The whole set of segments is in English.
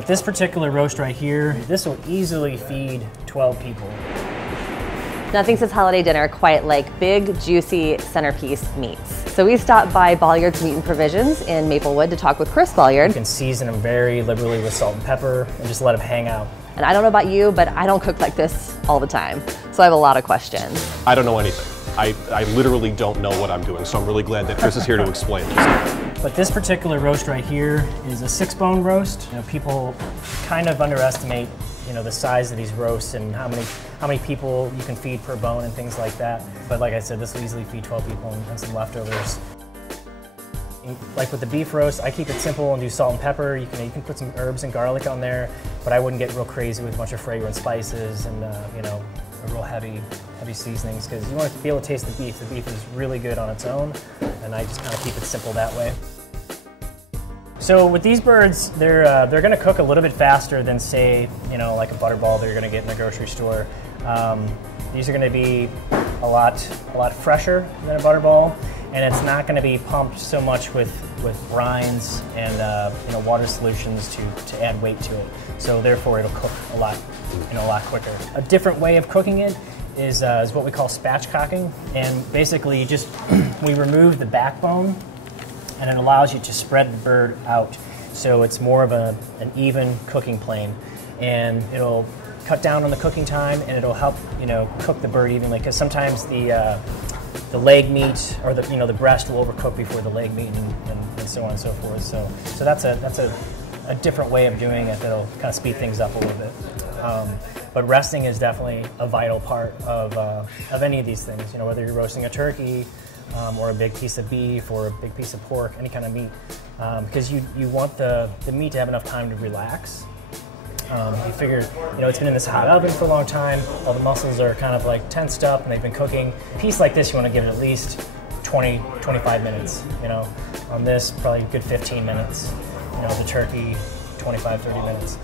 But this particular roast right here, this will easily feed 12 people. Nothing says holiday dinner quite like big, juicy centerpiece meats. So we stopped by Bolyard's Meat and Provisions in Maplewood to talk with Chris Bolyard. You can season them very liberally with salt and pepper and just let them hang out. And I don't know about you, but I don't cook like this all the time. So I have a lot of questions. I don't know anything. I literally don't know what I'm doing, so I'm really glad that Chris is here to explain this. But this particular roast right here is a 6-bone roast. You know, people kind of underestimate, you know, the size of these roasts and how many people you can feed per bone and things like that. But like I said, this will easily feed 12 people and some leftovers. Like with the beef roast, I keep it simple and do salt and pepper. You can put some herbs and garlic on there, but I wouldn't get real crazy with a bunch of fragrant spices and you know, a real heavy seasonings, because you want to be able to taste the beef. The beef is really good on its own, and I just kind of keep it simple that way. So with these birds, they're going to cook a little bit faster than, say, you know, like a butterball that you're going to get in the grocery store. These are going to be a lot fresher than a butterball, and it's not going to be pumped so much with brines and you know, water solutions to add weight to it. So therefore, it'll cook a lot quicker. A different way of cooking it is what we call spatchcocking, and basically we remove the backbone, and it allows you to spread the bird out, so it's more of an even cooking plane, and it'll cut down on the cooking time, and it'll help, you know, cook the bird evenly, because sometimes the leg meat or the breast will overcook before the leg meat and so on and so forth. So that's a different way of doing it that'll kind of speed things up a little bit. But resting is definitely a vital part of any of these things. You know, whether you're roasting a turkey or a big piece of beef or a big piece of pork, any kind of meat, because you want the meat to have enough time to relax. You figure, you know, it's been in this hot oven for a long time, all the muscles are kind of like tensed up and they've been cooking. A piece like this, you want to give it at least 20, 25 minutes, you know. On this, probably a good 15 minutes. You know, the turkey, 25, 30 minutes.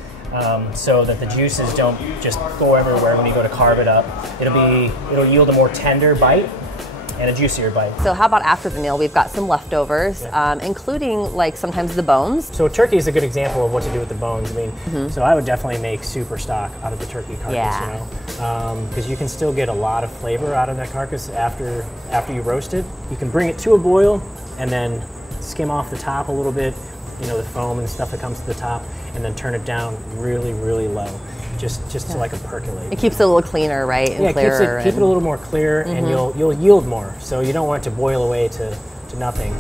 So that the juices don't just go everywhere when you go to carve it up. It'll yield a more tender bite and a juicier bite. So how about after the meal? We've got some leftovers, including like sometimes the bones. So turkey is a good example of what to do with the bones. I mean, so I would definitely make super stock out of the turkey carcass, you know, because you can still get a lot of flavor out of that carcass after you roast it. You can bring it to a boil and then skim off the top a little bit, you know, the foam and stuff that comes to the top, and then turn it down really, really low. Just to like a percolate. It keeps it a little cleaner, right? And clearer. Keep it a little more clear, and you'll yield more. So you don't want it to boil away to nothing.